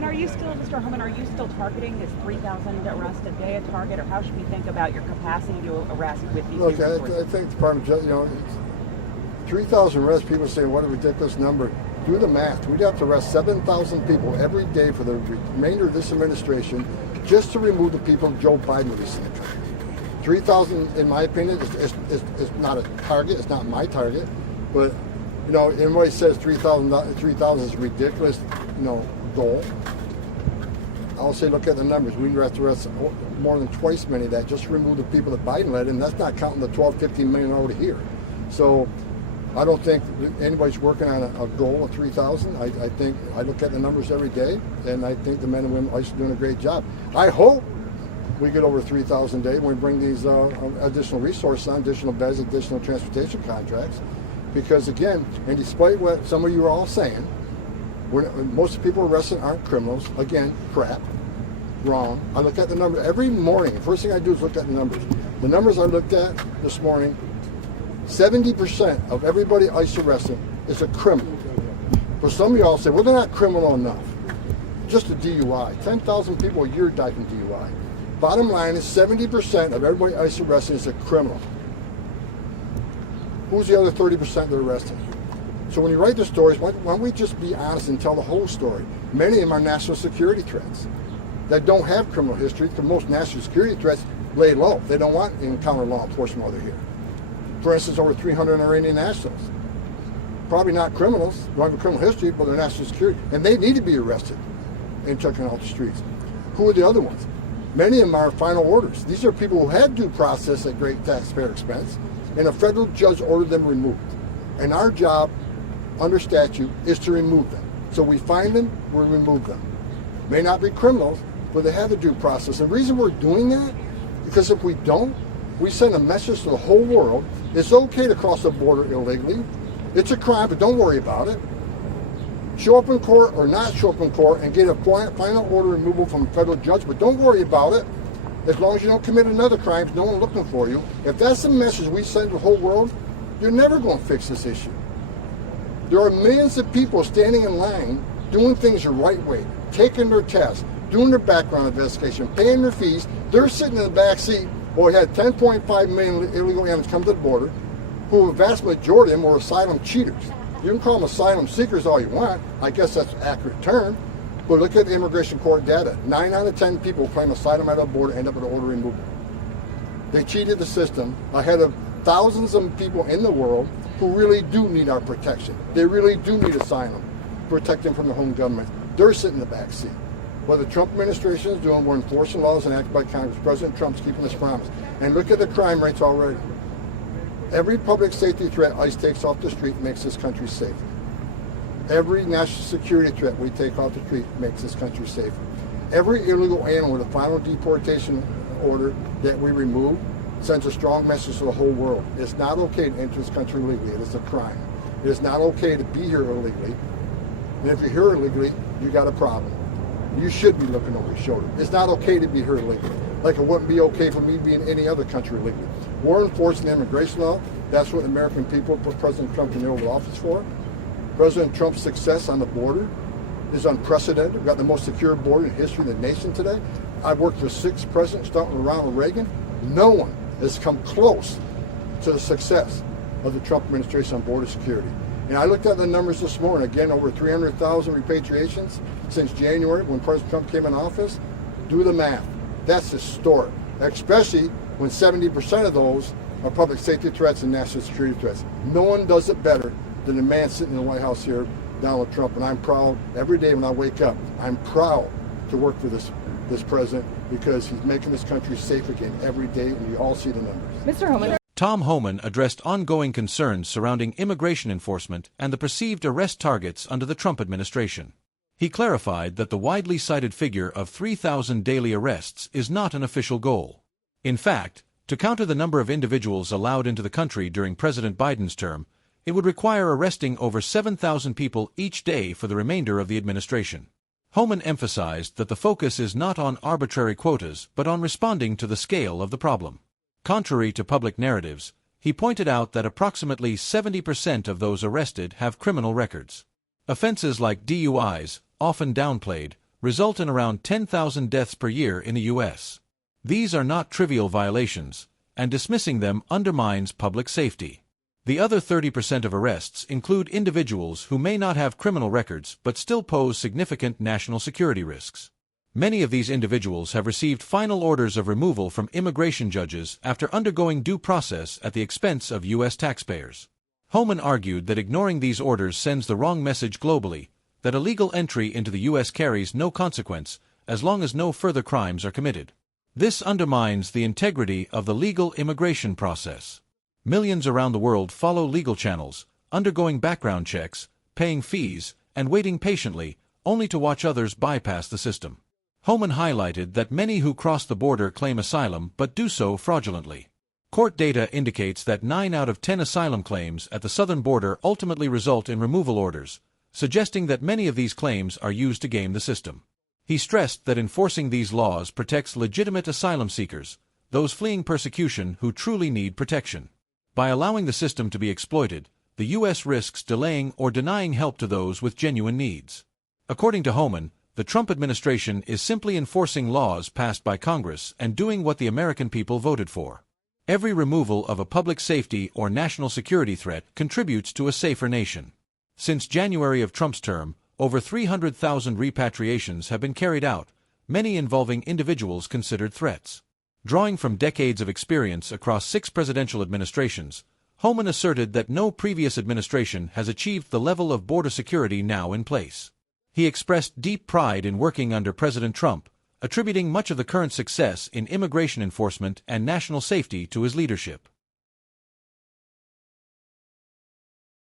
And are you still, Mr. Homan, are you still targeting this 3,000 arrests a day a target, or how should we think about your capacity to arrest with these Look, new I resources? think the Department of Justice, 3,000 arrests, people say, what a ridiculous number. Do the math. We'd have to arrest 7,000 people every day for the remainder of this administration just to remove the people Joe Biden released in the country. 3,000, in my opinion, is not a target. It's not my target. But, everybody says 3,000 is a ridiculous, goal. I'll say, look at the numbers. We have to arrest more than twice many of that just to remove the people that Biden led, and that's not counting the 12, 15 million already here. So I don't think anybody's working on a goal of 3,000. I think I look at the numbers every day, and I think the men and women are doing a great job. I hope we get over 3,000 a day when we bring these additional resources on, additional beds, additional transportation contracts. Because again, and despite what some of you are all saying, most of the people arrested aren't criminals. Again, crap, wrong. I look at the numbers every morning. The first thing I do is look at the numbers. The numbers I looked at this morning, 70% of everybody ICE arrested is a criminal. But some of y'all say, well, they're not criminal enough. Just a DUI. 10,000 people a year die from DUI. Bottom line is 70% of everybody ICE arrested is a criminal. Who's the other 30% they're arresting? So when you write the stories, why don't we just be honest and tell the whole story? Many of them are national security threats that don't have criminal history, because most national security threats lay low. They don't want to encounter law enforcement while they're here. For instance, over 300 Iranian nationals. Probably not criminals, don't have a criminal history, but they're national security. And they need to be arrested and taken off the streets. Who are the other ones? Many of them are final orders. These are people who had due process at great taxpayer expense, and a federal judge ordered them removed. And our job under statute is to remove them. So we find them, we remove them. May not be criminals, but they have a due process. And the reason we're doing that, because if we don't, we send a message to the whole world. It's okay to cross the border illegally. It's a crime, but don't worry about it. Show up in court or not show up in court and get a final order removal from a federal judge, but don't worry about it. As long as you don't commit another crime, no one looking for you. If that's the message we send to the whole world, you're never going to fix this issue. There are millions of people standing in line doing things the right way, taking their tests, doing their background investigation, paying their fees. They're sitting in the back seat. Well, we had 10.5 million illegal aliens come to the border, who a vast majority of them were asylum cheaters. You can call them asylum seekers all you want. I guess that's an accurate term. But look at the immigration court data. 9 out of 10 people who claim asylum at the border end up with an order removal. They cheated the system ahead of thousands of people in the world who really do need our protection. They really do need asylum, protect them from their home government. They're sitting in the back seat. What the Trump administration is doing, we're enforcing laws enacted by Congress. President Trump's keeping his promise. And look at the crime rates already. Every public safety threat ICE takes off the street makes this country safer. Every national security threat we take off the street makes this country safer. Every illegal alien with a final deportation order that we remove sends a strong message to the whole world. It's not okay to enter this country illegally. It is a crime. It is not okay to be here illegally. And if you're here illegally, you got a problem. You should be looking over your shoulder. It's not okay to be here illegally. Like it wouldn't be okay for me to be in any other country illegally. We're enforcing the immigration law. That's what the American people put President Trump in the Oval Office for. President Trump's success on the border is unprecedented. We've got the most secure border in the history of the nation today. I've worked with 6 presidents, starting with Ronald Reagan. No one has come close to the success of the Trump administration on border security. And I looked at the numbers this morning. Again, over 300,000 repatriations since January when President Trump came in office. Do the math. That's historic, especially when 70% of those are public safety threats and national security threats. No one does it better than the man sitting in the White House here, Donald Trump. And I'm proud every day when I wake up. I'm proud to work for this president because he's making this country safe again every day, and you all see the numbers. Mr. Homan. Tom Homan addressed ongoing concerns surrounding immigration enforcement and the perceived arrest targets under the Trump administration. He clarified that the widely cited figure of 3,000 daily arrests is not an official goal. In fact, to counter the number of individuals allowed into the country during President Biden's term, it would require arresting over 7,000 people each day for the remainder of the administration. Homan emphasized that the focus is not on arbitrary quotas but on responding to the scale of the problem. Contrary to public narratives, he pointed out that approximately 70% of those arrested have criminal records. Offenses like DUIs, often downplayed, result in around 10,000 deaths per year in the U.S. These are not trivial violations, and dismissing them undermines public safety. The other 30% of arrests include individuals who may not have criminal records but still pose significant national security risks. Many of these individuals have received final orders of removal from immigration judges after undergoing due process at the expense of U.S. taxpayers. Homan argued that ignoring these orders sends the wrong message globally, that illegal entry into the U.S. carries no consequence as long as no further crimes are committed. This undermines the integrity of the legal immigration process. Millions around the world follow legal channels, undergoing background checks, paying fees, and waiting patiently, only to watch others bypass the system. Homan highlighted that many who cross the border claim asylum but do so fraudulently. Court data indicates that 9 out of 10 asylum claims at the southern border ultimately result in removal orders, suggesting that many of these claims are used to game the system. He stressed that enforcing these laws protects legitimate asylum seekers, those fleeing persecution who truly need protection. By allowing the system to be exploited, the U.S. risks delaying or denying help to those with genuine needs. According to Homan, the Trump administration is simply enforcing laws passed by Congress and doing what the American people voted for. Every removal of a public safety or national security threat contributes to a safer nation. Since January of Trump's term, over 300,000 repatriations have been carried out, many involving individuals considered threats. Drawing from decades of experience across 6 presidential administrations, Homan asserted that no previous administration has achieved the level of border security now in place. He expressed deep pride in working under President Trump, attributing much of the current success in immigration enforcement and national safety to his leadership.